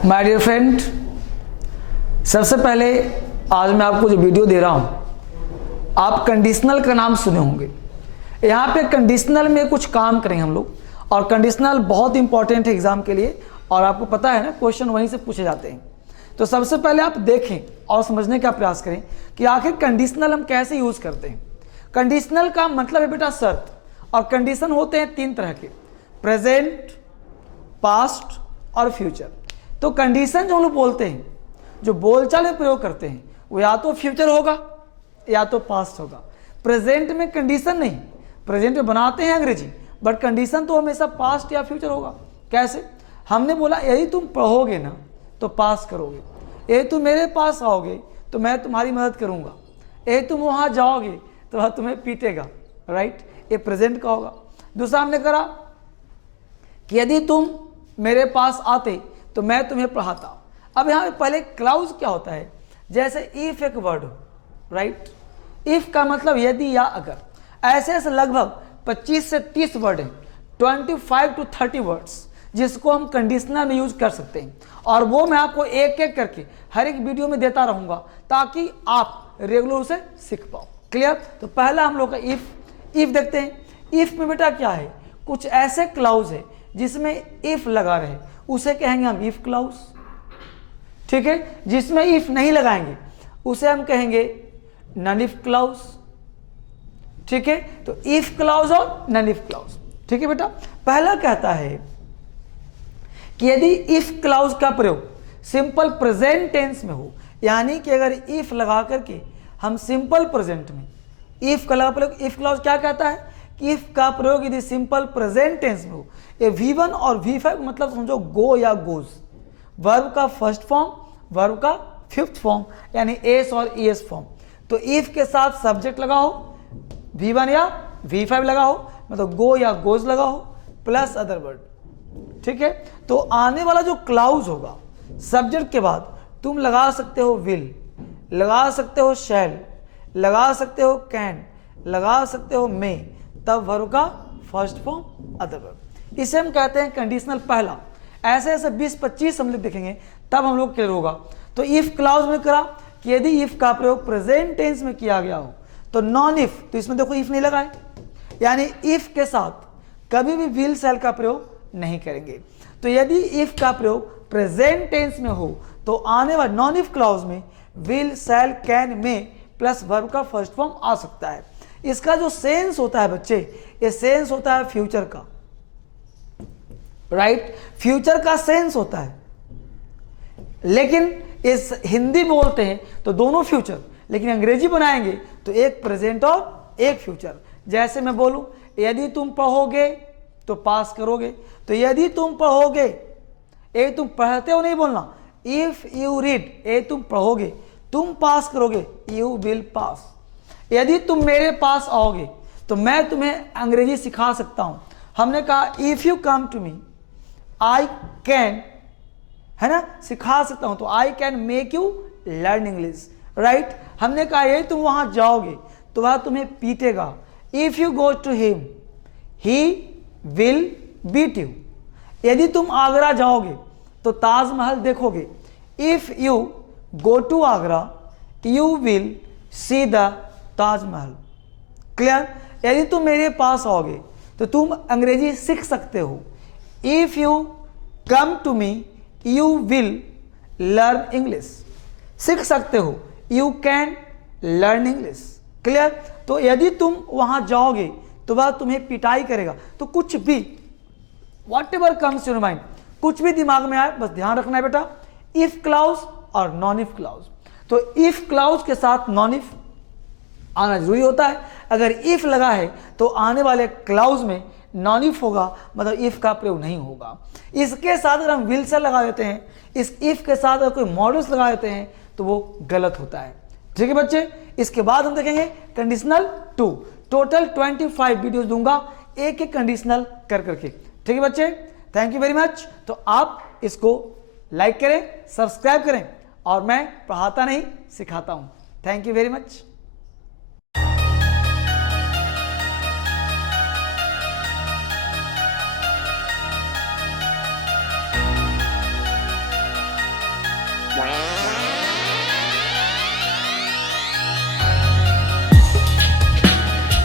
My dear friend, सबसे पहले आज मैं आपको जो वीडियो दे रहा हूं, आप कंडीशनल का नाम सुने होंगे। यहाँ पे कंडीशनल में कुछ काम करेंगे हम लोग, और कंडीशनल बहुत इंपॉर्टेंट है एग्जाम के लिए, और आपको पता है ना क्वेश्चन वहीं से पूछे जाते हैं। तो सबसे पहले आप देखें और समझने का प्रयास करें कि आखिर कंडीशनल हम कैसे यूज करते हैं। कंडीशनल का मतलब है बेटा शर्त, और कंडीशन होते हैं तीन तरह के, प्रेजेंट, पास्ट और फ्यूचर। तो कंडीशन जो हम लोग बोलते हैं, जो बोलचाल में प्रयोग करते हैं, वो या तो फ्यूचर होगा या तो पास्ट होगा। प्रेजेंट में कंडीशन नहीं, प्रेजेंट में बनाते हैं अंग्रेजी, बट कंडीशन तो हमेशा पास्ट या फ्यूचर होगा। कैसे? हमने बोला यदि तुम पढ़ोगे ना तो पास करोगे, यदि तुम मेरे पास आओगे तो मैं तुम्हारी मदद करूंगा, यदि तुम वहां जाओगे तो वह तुम्हें पीटेगा, राइट? ये प्रेजेंट का होगा। दूसरा हमने करा कि यदि तुम मेरे पास आते तो मैं तुम्हें पढ़ाता। अब यहाँ पे पहले क्लाउज क्या होता है, जैसे इफ एक वर्ड हो, राइट? इफ का मतलब यदि या अगर। ऐसे ऐसे लगभग 25 से 30 वर्ड हैं, 25 to 30 वर्ड्स, जिसको हम कंडीशनल में यूज कर सकते हैं। और वो मैं आपको एक एक करके हर एक वीडियो में देता रहूंगा ताकि आप रेगुलर उसे सीख पाओ। क्लियर? तो पहला हम लोग का इफ देखते हैं। इफ में बेटा क्या है, कुछ ऐसे क्लाउज है जिसमें इफ लगा रहे, उसे कहेंगे हम इफ क्लाउज, ठीक है? जिसमें इफ नहीं लगाएंगे उसे हम कहेंगे नन इफ क्लाउज, ठीक है? तो इफ क्लाउज और नन इफ क्लाउज, ठीक है बेटा? पहला कहता है कि यदि इफ क्लाउज का प्रयोग सिंपल प्रेजेंट टेंस में हो, यानी कि अगर इफ लगा करके हम सिंपल प्रेजेंट में इफ का लगा प्रयोग, इफ क्लाउज क्या कहता है कि इफ का प्रयोग यदि सिंपल प्रेजेंट टेंस में हो, ये V1 और V5 मतलब समझो गो या गोज, वर्ब का फर्स्ट फॉर्म, वर्ब का फिफ्थ फॉर्म, यानी एस और ईएस फॉर्म। तो इफ के साथ सब्जेक्ट लगा हो, V1 या V5 लगा हो, मतलब गो या गोज लगा हो, प्लस अदर वर्ड, ठीक है? तो आने वाला जो क्लाउज होगा सब्जेक्ट के बाद तुम लगा सकते हो विल, लगा सकते हो शैल, लगा सकते हो कैन, लगा सकते हो मे, तब वर्ब का फर्स्ट फॉर्म अदर वर्ब। इसे हम कहते हैं कंडीशनल पहला। ऐसे ऐसे 20-25 हम लोग देखेंगे तब हम लोग क्लियर होगा। तो इफ क्लाउज में करा कि यदि इफ का प्रयोग प्रेजेंट टेंस में किया गया हो तो नॉन इफ, तो इसमें देखो इफ नहीं लगा है, यानी इफ के साथ कभी भी विल शैल का प्रयोग नहीं करेंगे। तो यदि इफ का प्रयोग प्रेजेंट टेंस में हो तो आने वाले नॉन इफ क्लाउज में will shell can may plus verb का फर्स्ट फॉर्म आ सकता है। इसका जो सेंस होता है बच्चे, ये सेंस होता है फ्यूचर का, राइट? फ्यूचर का सेंस होता है, लेकिन इस हिंदी बोलते हैं तो दोनों फ्यूचर, लेकिन अंग्रेजी बनाएंगे तो एक प्रेजेंट और एक फ्यूचर। जैसे मैं बोलूं यदि तुम पढ़ोगे तो पास करोगे, तो यदि तुम पढ़ोगे, ये तुम पढ़ते हो नहीं बोलना, इफ यू रीड, ये तुम पढ़ोगे, तुम पास करोगे, यू विल पास। यदि तुम मेरे पास आओगे तो मैं तुम्हें अंग्रेजी सिखा सकता हूं। हमने कहा if you come to me I can, है ना, सिखा सकता हूं, तो I can make you learn English, right? हमने कहा ये तुम वहां जाओगे तो वह तुम्हें पीटेगा, if you go to him he will beat you. यदि तुम आगरा जाओगे तो ताजमहल देखोगे, if you go to Agra you will see the Taj Mahal. Clear? यदि तुम मेरे पास आओगे तो तुम अंग्रेजी सीख सकते हो, if you come to me you will learn English, सीख सकते हो, you can learn English. Clear? तो यदि तुम वहां जाओगे तो वह तुम्हें पिटाई करेगा। तो कुछ भी what ever comes your mind, कुछ भी दिमाग में आए बस ध्यान रखना है बेटा, इफ क्लाउज और नॉन इफ क्लाउज। तो इफ क्लाउज के साथ नॉन इफ आना जरूरी होता है। अगर इफ लगा है तो आने वाले क्लाउज में नॉन इफ होगा, मतलब इफ का प्रयोग नहीं होगा। इसके साथ अगर हम विल से लगा देते हैं, इस इफ के साथ अगर कोई मॉडल्स लगा देते हैं तो वो गलत होता है। ठीक है बच्चे? इसके बाद हम देखेंगे कंडीशनल 2। टोटल 25 वीडियोस दूंगा एक एक कंडीशनल कर करके। ठीक है बच्चे? Thank you very much. तो आप इसको लाइक करें, सब्सक्राइब करें, और मैं पढ़ाता नहीं सिखाता हूं। Thank you very much. quack.